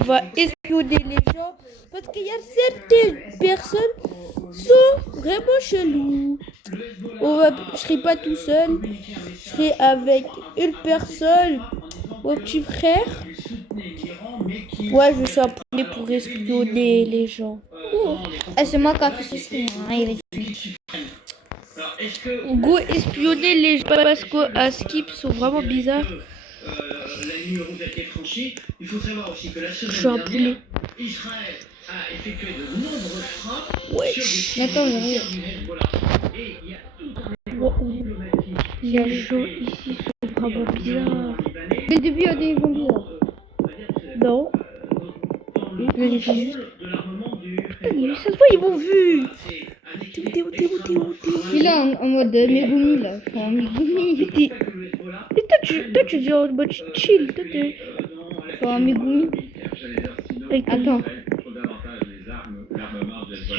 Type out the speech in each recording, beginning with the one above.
on va espionner les gens parce qu'il y a certaines personnes qui sont vraiment cheloues. Je serai pas tout seul, je serai avec une personne, mon petit frère. Ouais, je suis appelé pour espionner les gens. C'est moi qui ai fait ceci. En gros, espionner les gens parce qu'à Skip sont vraiment bizarres. La ligne rouge a été franchie. Il faut savoir aussi que la semaine dernière, Israël a effectué de nombreux frappes sur des D'accord, Et il y a tout un diplomatique. Les gens ici sont vraiment bizarres. Dès le début, ils vont bizarre. Non. Je les ai juste. Ça se voit, ils m'ont vu. T'es où? Je suis là en mode Megumi là. Je suis en Megumi. Mais toi, tu viens en mode chill. Toi, t'es... Je suis en Megumi. Attends.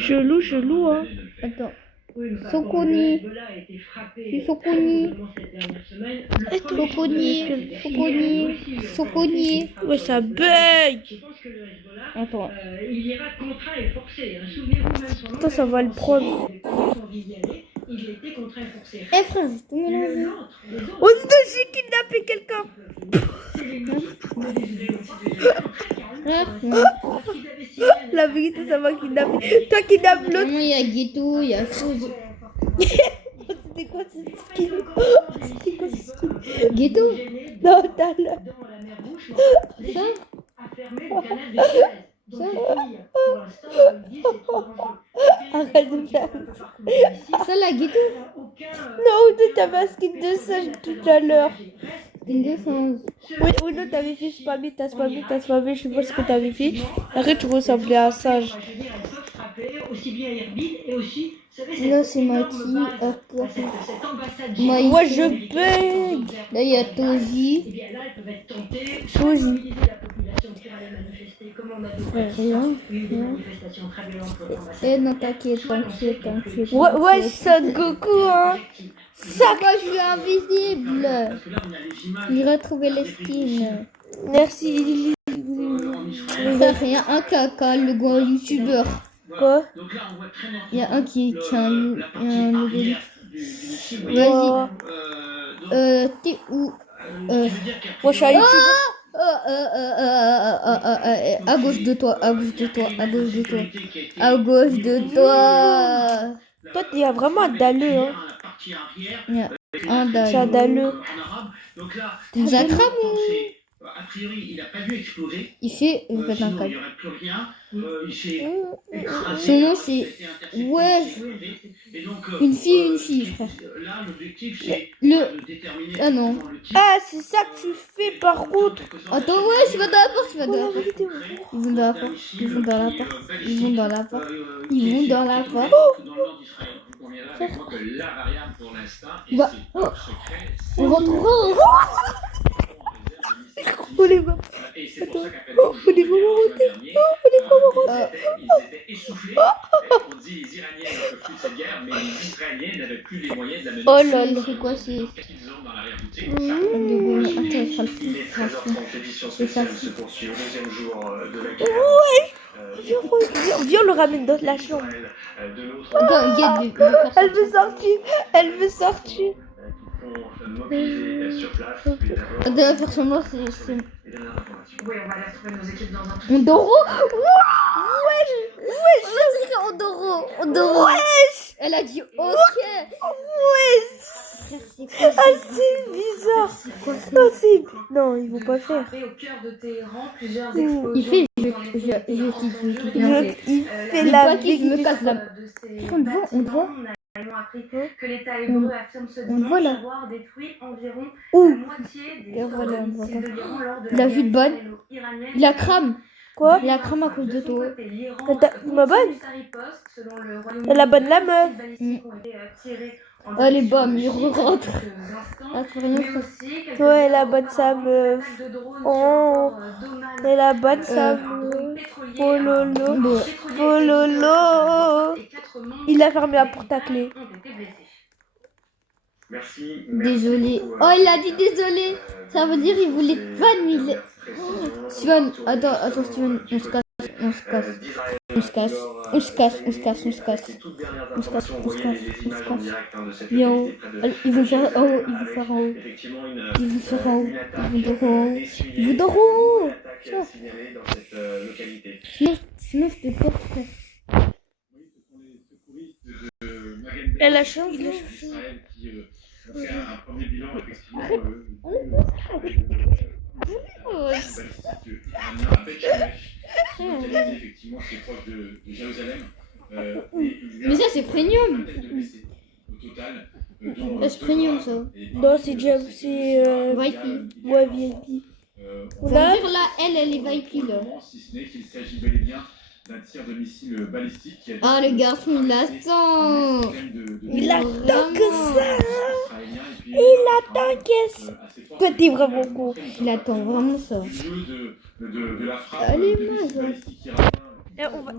Chelou, hein. Attends. Sokoni. Je suis Sokoni. Sokoni. Ouais, ça bug. Attends. Il ira contraint et forcé. Souvenez-vous même son nom. Attends, ça va le prendre. Il était contraint et forcé. Eh frère, j'ai tout mélangé. Oh non, j'ai kidnappé quelqu'un. La vérité, ça va kidnapper. Toi kidnappe l'autre. Il y a Ghetto, il y a chose. C'était quoi ce skin? Ghetto. Non, t'as le... Ça. Arrête de faire Ça la Ghetto. non, toi t'avais un skin de singe tout à l'heure. Une défense. Oui, non, t'avais fait spammer, t'as spammé, je sais pas ce que t'avais fait. Après, tu ressemblais à un singe. Là, c'est Maki. Moi, je bug. Là, il y a Toji. Toji. Rien. Eh non, t'inquiète. Ouais, Son Goku, hein. Ça. Moi, je suis invisible. Il retrouver les skins. Merci. Il y a un caca, le grand youtubeur. Quoi? Il y a un qui a un logo. Oh. Vas-y. T'es où? Moi, je suis un youtubeur. À gauche de toi. Toi, il y a vraiment un dalleux, hein. Il y a un C'est un dalleux. T'es un crabe. A priori, il n'a pas dû exploser. Il fait un Sinon, câble. il n'y aurait plus rien. Il s'est écrasé. Son nom c'est... Ouais. Et donc, Une fille, frère. Là, l'objectif, c'est Le... de déterminer Ah non. comment le type... Ah, c'est ça que tu fais par contre. Attends, ouais, je vais dans la porte, Oh, la vérité, Ils vont dans la porte. Ils vont dans la porte. Ils vont dans la porte. Ils vont dans la porte. Dans le nord d'Israël. Vous conviendrez avec moi que la variable pour l'instant, et Bah, c'est pas secret, c'est on rentre. On les voit. Et c'est pour ça qu'après Oh, on les voit monter. ils étaient essoufflés. On dit les Iraniens n'en peuvent plus de cette guerre, mais les Israéliens n'avaient plus les moyens de la mener. Oh lol. C'est quoi, c'est... Qu'est-ce qu'ils ont dans l'arrière-boutique? Attends, Il est 13h30, l'édition spéciale se poursuit au deuxième jour de la guerre. Viens, on le ramène dans la chambre. De l'autre, Attends, Elle veut sortir. mobilisés sur place. de la faire semblant, c'est... Les dernières informations. Oui, on va aller retrouver nos équipes dans un... Ondoro. Ondoro. Elle a dit ok. Ouais. C'est bizarre. Non, ils vont pas faire. Au cœur de Téhéran, plusieurs Il fait... Il fait Mais la pas qu'il me big. casse la... On te voit. que l'État hébreu affirme ce on voit là. dimanche avoir détruit environ Où? la moitié des Et voilà, on voit missiles de l'Iran lors de Il a vu de bonne. iranienne. Il a crame. Quoi? Il a crame à cause de toi. Ma bonne? Elle a bonne la meuf. Elle est bonne, il rentre. Ah, tu rien fait. Ouais, elle a bonne sa meuf. Oh, elle a bonne sa meuf. Oh lolo. Oh lolo. Il a fermé la porte à clé. Merci. Désolé. Oh, il a dit désolé. Ça veut dire il voulait vanner. Steven, attends, Steven, on se casse. Yo, ils vont faire en haut, ils vont faire en haut. Ils vont faire en haut, ils vont en haut. Ils vont en haut. Sinon, je te porte, frère. Elle a changé. On fait un premier bilan, effectivement, effectivement, c'est proche de Jérusalem. Mais ça, c'est premium. Au total, C'est premium, ça. Non, c'est déjà. C'est. VIP. Ouais, VIP. On va dire là, elle est VIP, là. Si ce n'est qu'il s'agit bel et bien d'un tir de missile balistique qui a Ah, le garçon, il attend. Il attend que ça. Il attend que ça. Toi, t'es vraiment con. Il attend vraiment ça. Allez, On va.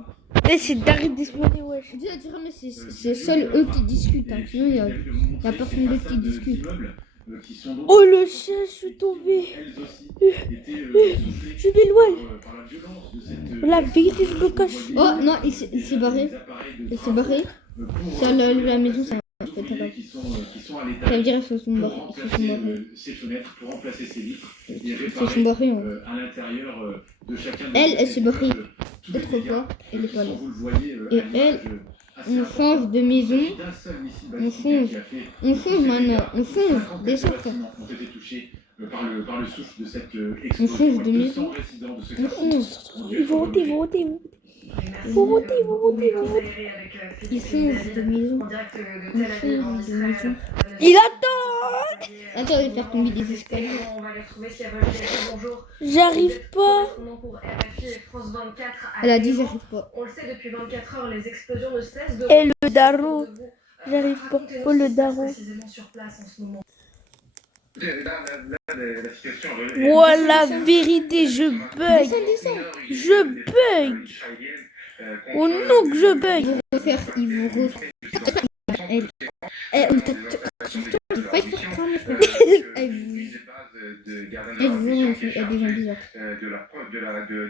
C'est d'arrêter de se monter, wesh. Je dis à dire, mais c'est seuls eux qui discutent. Hein. Sinon, il y a personne d'autre qui discute. Oh, le chien, je suis tombé. Je m'éloigne. La vérité, je me cache. Oh non, il s'est barré. Il s'est barré. C'est la maison, ça va. Ça veut dire qu'ils se sont barrés. Ils se sont barrés. Elle s'est barrée autrefois. Elle est pas là. Et elle, on change de maison. On change maintenant. On change déjà. On change de maison. Ils vont voter. Ils vont voter. Ils changent de maison. Il attend. Attends, je vais faire tomber des escaliers. J'arrive pas. Elle a dit j'arrive pas. On le sait depuis 24 heures, les explosions ne cessent de... Et le daron. J'arrive pas. Oh, le daron. Voilà, vérité, je bug. Je bug. Oh non, que je bug. Ils vont refaire.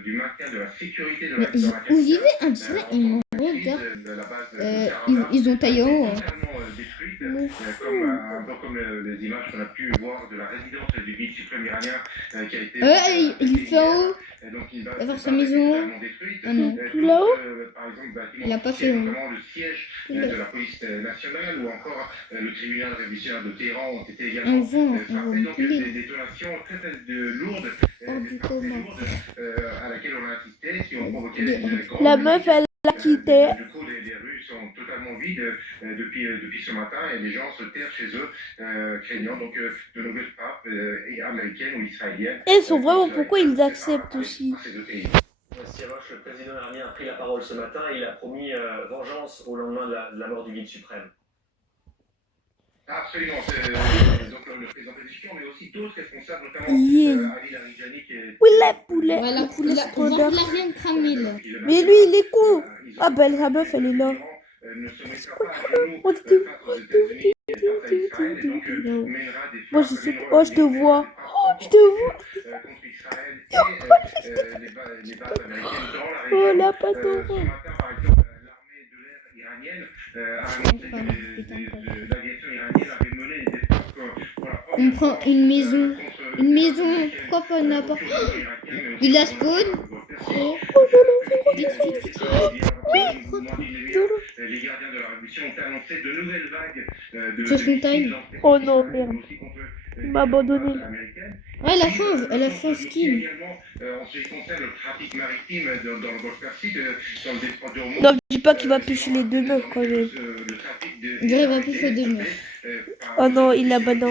Du maintien de la sécurité de la vous vivez un dirait, ils me regardent. Ils ont taillé en haut. Comme les images qu'on a pu voir de la résidence du guide suprême iranien qui a été. Il fait en haut. Il va faire sa maison. Ah non. Tout là-haut. Il a pas fait en haut. Le siège de la police nationale ou encore le tribunal révolutionnaire de Téhéran ont été également frappés. Donc des détonations très lourdes, à laquelle on a assisté, qui ont provoqué la meuf, elle l'a quitté. Du coup, les rues sont totalement vides depuis ce matin et les gens se terrent chez eux, craignant donc de nouvelles frappes américaines ou israéliennes. Et ils sont vraiment pourquoi ils acceptent aussi. Siroche, le président iranien a pris la parole ce matin et il a promis vengeance au lendemain de la mort du guide suprême. Absolument, donc le président Pezeshkian, mais aussi d'autres responsables, notamment Ali Larijani qui est... Oui, les poulets. Voilà, poulet il a rien cramé là. Mais lui, il est con. Ah ben, la meuf, elle est là. Moi, je sais pas. Oh, je te vois. Oh, je te vois. Oh, la patate. On prend une maison. Une maison. Pourquoi pas n'importe. Il a spawn. Oh non, non, vite. Oui. Les gardiens de la révolution ont annoncé de nouvelles vagues de... C'est son time. Oh non, merde. Il m'a abandonné. Ouais, elle a son skin. En ce qui concerne le trafic maritime dans le Golfe Persique, dans le détroit d'Ormuz. Non, je dis pas qu'il va pêcher les deux meufs quand même. Il va pêcher deux meufs. Oh non, il a bonne.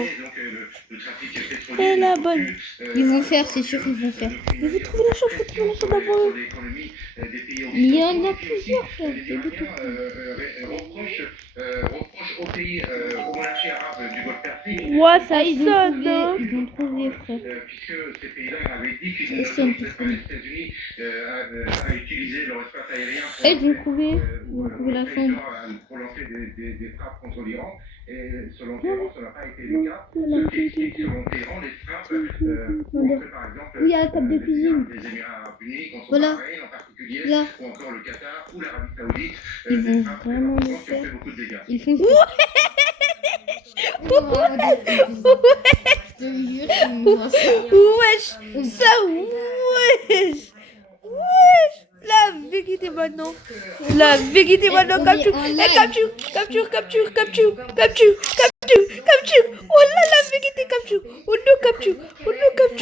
Elle a bonne. Ils vont faire, c'est sûr, ils vont faire. Mais vous trouvez la chance d'abord. Il y en a plusieurs, frère. Reproche au pays, aux monarchies arabes du Golfe Persique. Ouais, ça sonne, hein. Ils ont trouvé, frère. Puisque ces pays-là avaient dit qu'ils ne s'autorisaient pas les États-Unis à utiliser leur espace aérien Ils ont trouvé la chambre. pour lancer des frappes contre l'Iran. Et selon Téhéran, ça n'a pas été le cas. Ce qui explique, selon Téhéran, les frappes contre, par exemple, il y a la table de cuisine. Les Émirats Unis contre Voilà. Bahreïn en particulier, Là. ou encore le Qatar ou l'Arabie Saoudite, Ils des vont frappes vraiment le qui ont faire. fait beaucoup de dégâts. Ils font ça. Je te jure, tu me vois ça. Wesh, ça, wesh. Wesh. La vérité maintenant. La vérité maintenant. On Capture. est en Eh, live. capture. Oh là, la vérité, capture. Oh non, capture.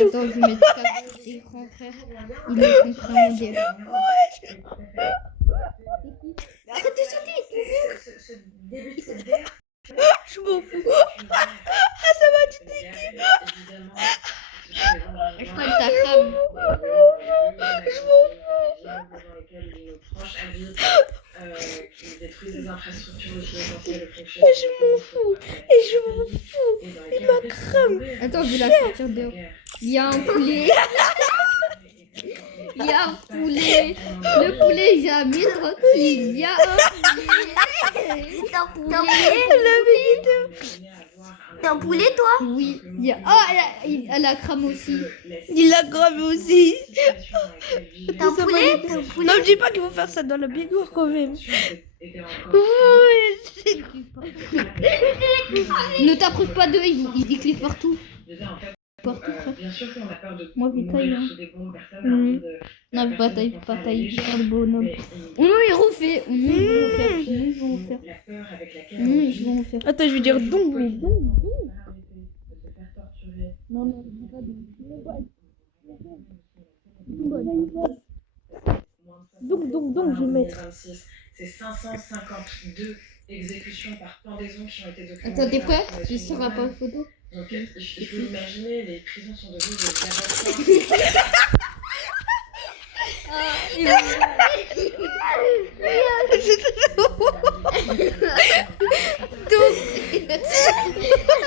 Attends, je vais mettre ça sur l'écran, frère. Il est vraiment modèle. Arrête de sauter. Ce début de cette guerre. Je m'en fous. Ça va, tu dis. Je prends ta femme. Qui détruisent les infrastructures aussi essentielles au Et fonctionnement. je m'en fous. Il m'a cramé. Attends, je vais la sortir dehors. Il y a un poulet. Il y a un poulet. Le poulet, jamais tranquille. Il y a un poulet. La vérité. T'as un poulet, toi? Oui. Il y a... Oh, elle a cramé aussi. Il a cramé aussi. T'as un poulet? Non, me dis pas qu'il faut faire ça dans la baignoire quand même. Ne t'approche pas d'eux, ils cliquent partout. Partout, frère. Bien sûr qu'on a peur de Moi, bataille, mourir hein. sous des bombes, personne n'a envie de... Non, bataille, faire le bonhomme. Oh non, ils refait. Oh non, ils vont refaire. La peur avec laquelle Non, ils vont refaire. Attends, je vais dire donc, mais donc. Non, non, je dis pas Donc, je vais mettre. C'est 552 exécutions par pendaison qui ont été documentées. Attends, t'es prêt? par la Je Commission serai pas normale. en photo. Donc, je peux imaginer, les prisons sont devenues des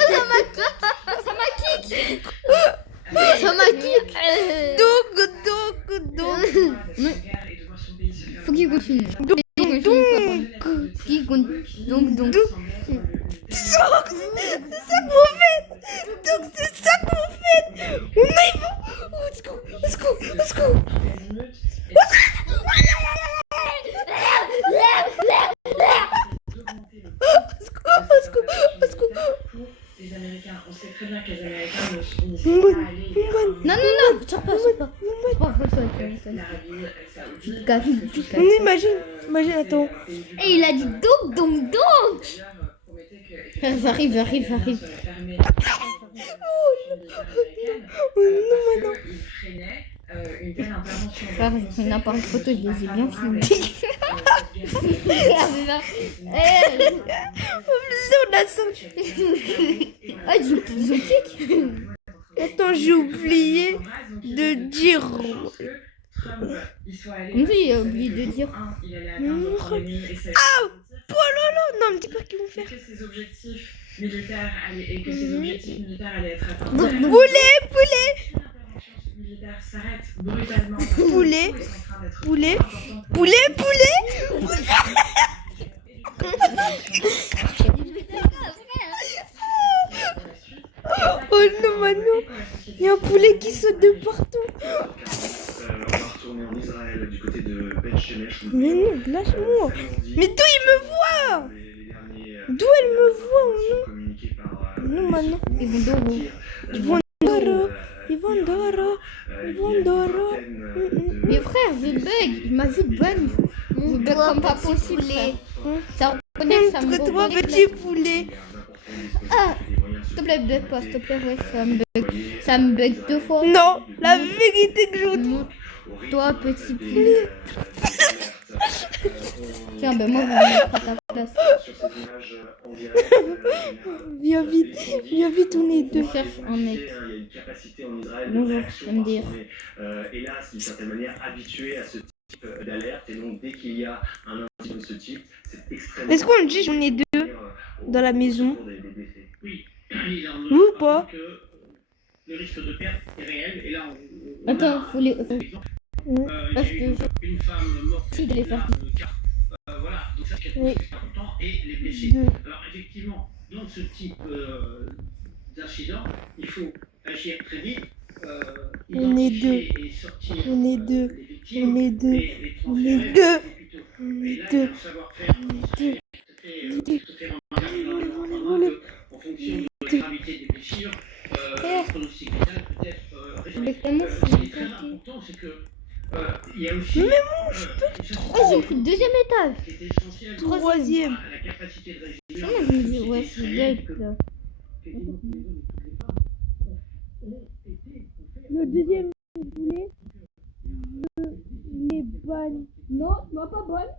laboratoires. Ça m'a kick. Donc. Faut qu'il continue. Donc. Donc. C'est ça que vous faites. Donc, c'est ça que vous faites. On est bon. Let's go. Les Américains, on sait très bien que les Américains ne sont pas allés Non, sors pas. l'Arabie Saoudite. On imagine, attends. Et il a dit donc. J'arrive. Frère, j'ai pris n'importe quelle photo, je les ai bien filmées. On a sorti. Ah, ils ont kick. Attends, j'ai oublié de dire. Comment ça, il a oublié de dire? Non, me dis pas qu'ils vont faire. Que ces objectifs militaires allaient être atteints. Poulet. L'intervention militaire s'arrête brutalement. Poulet. Oh non, Manon. Il y a un poulet qui saute de partout. On va retourner en Israël du côté de Beth Shemesh. Mais non, lâche-moi. Mais d'où il me voit? D'où elle me voit? Non, Manon. Ils vont dehors. Mais frère, je bug. Il m'a vu bug. Je bug comme pas possible. Frère. Ça reconnaît, ça me Montre-toi, bug. petit poulet. Ah, s'il te plaît, bug pas, s'il te plaît, ouais, ça me bug. Ça me bug 2 fois. Non, la vérité que je vous dis. Toi, petit poulet. Tiens, ben moi, je vais me mettre à ta place. Viens vite, on est deux. Je cherche un mec. Il y a une capacité en Israël Bonjour, de réaction MDR. parce qu'on est, hélas, d'une certaine manière, habitué à ce type d'alerte. Et donc, dès qu'il y a un incident de ce type, c'est extrêmement... Est-ce qu'on me dit j'en ai deux dans la maison? Oui, Ou pas? Le risque de perte est réel. Et là, Attends, faut les. il y a eu une femme morte. Si, de les faire. Voilà, donc ça c'est Oui. important. Et les blessés. Deux. Alors effectivement, dans ce type d'incident, il faut agir très vite, On est deux. On est deux. On est deux. On est deux. On est deux. On est deux. En fonction de la gravité des blessures, le pronostic vital peut être Exactement, Ce qui est très important, c'est que il y a aussi Oh, j'ai pris le deuxième étage. qui est essentiel Troisième. à la capacité de résilience. Comment je me dis, ouais, c'est bête là. Le deuxième poulet. Les bonnes. Non, non, pas bonne.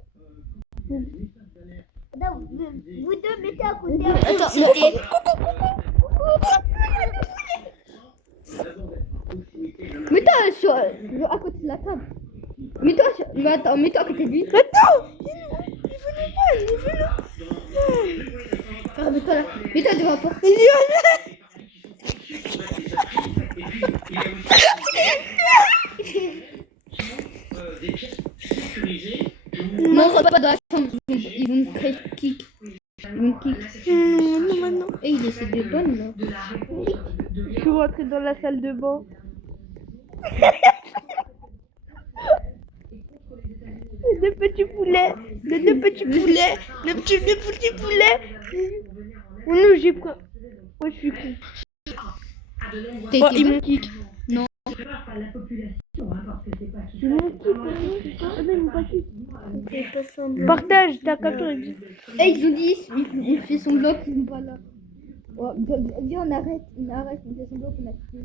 Vous deux mettez à côté. Attends, mets-toi à côté de la table. Mets-toi attends, mets-toi à côté de lui. Attends. Enfin, mets-toi là. Mets-toi devant la porte. Il est là. Des pièces sécurisées. Non, on va pas dans la chambre. Ils vont me créer kick. Ils vont me kick. Non, maintenant. Et il essaie de bonne là. Je suis rentrée dans la salle de bain. Les deux petits poulets. Les deux petits poulets. Le petit poulet. Oh non, j'ai pris. Ouais, je suis con. T'es Oh, ils m'ont kick. Non. Ils m'ont kick. Ah non, ils m'ont pas kick. Partage ta capture. Et ils ont dit, il fait son bloc, ils sont pas là. Oh, viens, on arrête, on fait son bloc, on a quitté.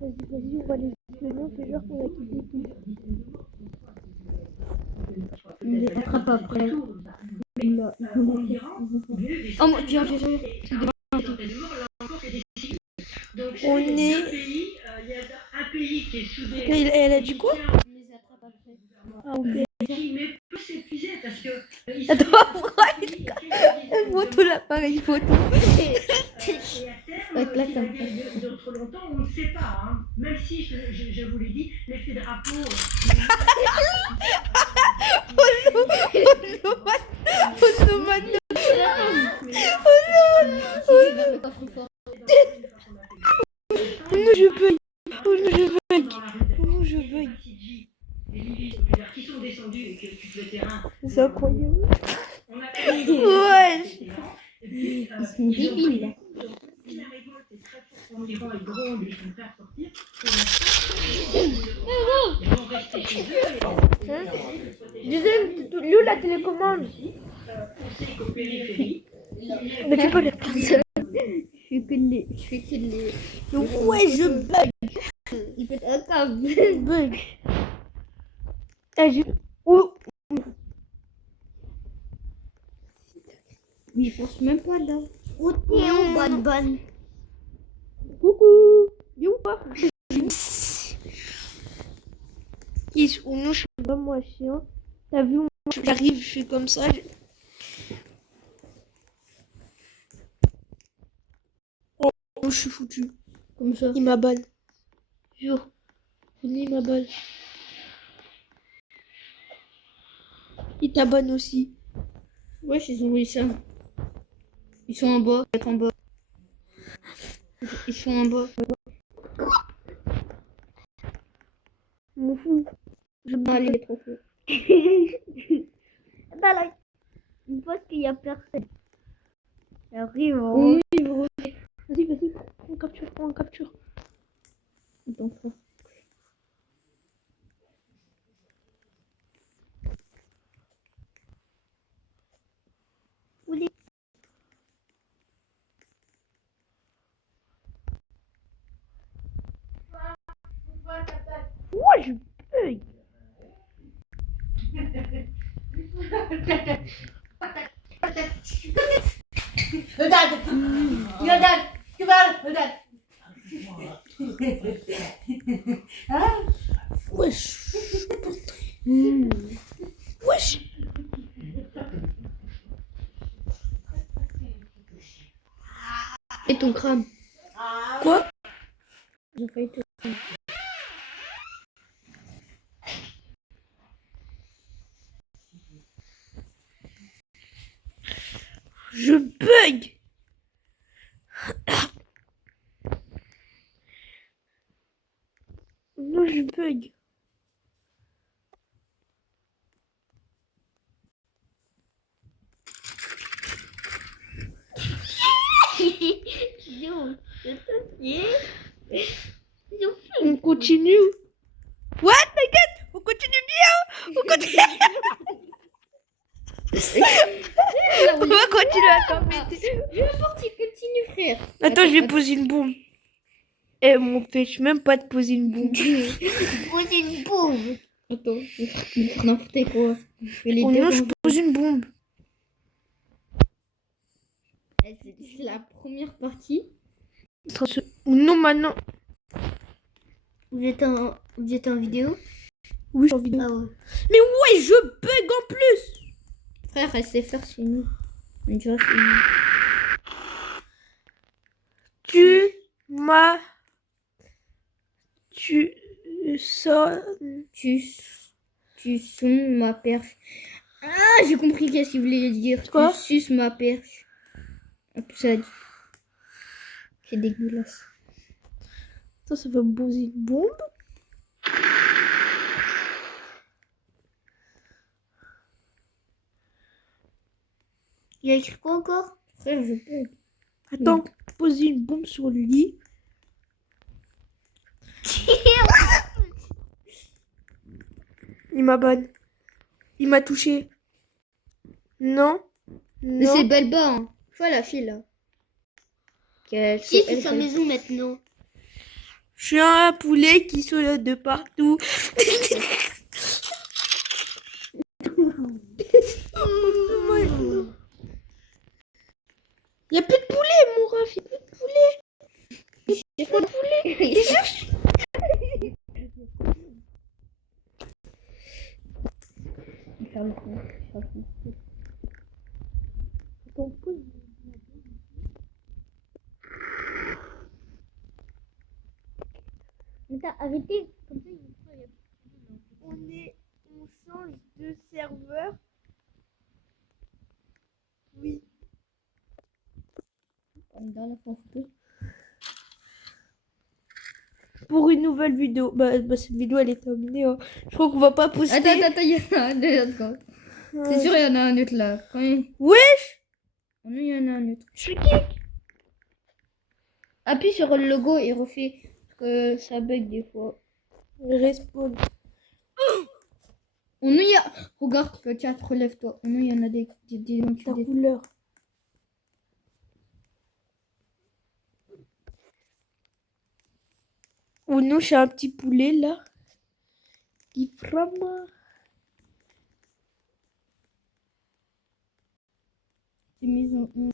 Vas-y, on va les espionner, on fait genre qu'on a quitté tout. On les rattrape après. Là. Oh mon dieu, On est. Il y a un pays qui est soudé. Elle a dit quoi? On les attrape après. Ah, ok. Qui mais peut s'épuiser parce que Attends, pourquoi elle photo l'appareil photo? et à terme, Avec la si cam. la guerre dure trop longtemps, on ne sait pas. Hein. Même si, je vous l'ai dit, l'effet drapeau. Oh non, je bug. Oh non, je bug. Oh non, je bug. Qui sont descendus et qui occupent le terrain. C'est incroyable. On a Ouais. Ils sont débiles là. la révolte est très forte environ, ils grondent, ils vont faire sortir. Ils vont rester chez eux. Deuxième, Lou, la télécommande. On sait qu'aux périphéries, Mais tu peux la personne. Je fais que les. Ouais, je bug. Il peut être un câble. Je bug. Ah, oh. Mais ils pensent même pas là. Où t'es où, bonne bonne? Coucou. Bien ou pas? Oh non, je suis pas moi chien. T'as vu, moi, j'arrive, je fais comme ça. Oh, je suis foutu. Comme ça. Il m'abonne. Jure. Il m'abonne. Il t'abonne aussi. Ouais, ils ont envoyé ça. Ils sont en bas. Ils sont en bas. Ils sont en bas. Je m'en fous. Je vais aller les trop fort. Bah là, je pense qu'il y a personne. Arrive. Oui, ils vont. Vas-y, vas-y. Prends en capture. Attends, ça. Ouais, je bug. Wesh. Wesh. Et ton crâne. Quoi? J'ai failli te. Je bug. bug. On continue. What, t'inquiète, on continue bien. On continue. On va continuer à t'embêter. N'importe, continue, frère. Attends, je vais poser une bombe. Eh, m'empêche même pas de poser une bombe. Poser une bombe. Attends, je vais faire n'importe quoi. Je fais les Oh deux non, je en- pose une bombe. C'est la première partie. Non, maintenant. Vous êtes en vidéo? Oui, j'ai envie de. Ah ouais. Mais ouais, je bug en plus. Frère, restez faire chez nous. On dirait que c'est nous. Tu sors. Tu sons ma perche. Ah, j'ai compris qu'est-ce qu'il voulait dire. Quoi? Tu suces ma perche. Ah, tout ça dit. C'est dégueulasse. Ça va me poser une bombe. Il a écrit quoi encore? Frère, je peux. Attends, poser une bombe sur le lit. Il m'a ban. Il m'a touché. Non. Mais Non. c'est belle bas, hein. Tu vois la fille là. Si, c'est sa maison maintenant. Je suis un poulet qui saute de partout. Il n'y a plus de poulet, mon ref. Il n'y a plus de poulet. J'ai pas de poulet. Mais t'as arrêté comme ça, On change de serveur. Oui. Dans la photo. Pour une nouvelle vidéo. Bah, cette vidéo elle est terminée. Hein. Je crois qu'on va pas poster. Attends, il y en a un deux encore. C'est sûr, il y en a un autre là. Quand il... Wesh. Oh non, il y en a un autre. Je suis geek. Appuie sur le logo et refais. Parce que ça bug des fois. Respawn. Oh non, il y a. Regarde le chat, relève-toi. Oh non, il y en a des Ta couleur. Oh non, j'ai un petit poulet là. Qui vraiment. C'est maison 11.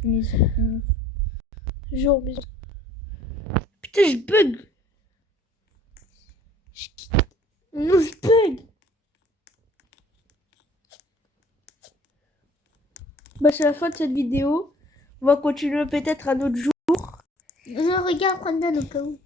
C'est maison 11. Genre, mais... Putain, je bug. Non, je bug. Bah, c'est la fin de cette vidéo. On va continuer peut-être un autre jour. non, regarde, Brandon, au cas où.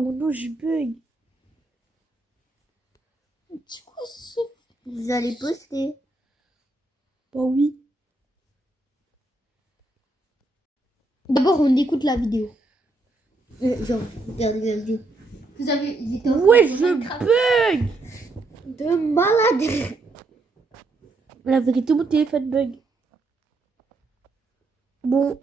Oh non, je bug. C'est quoi ça? Vous allez poster. Bah oui. D'abord, on écoute la vidéo. Genre, regardez la vidéo. Vous avez. Ouais, je bug. De malade. La vérité, mon téléphone bug. Bon,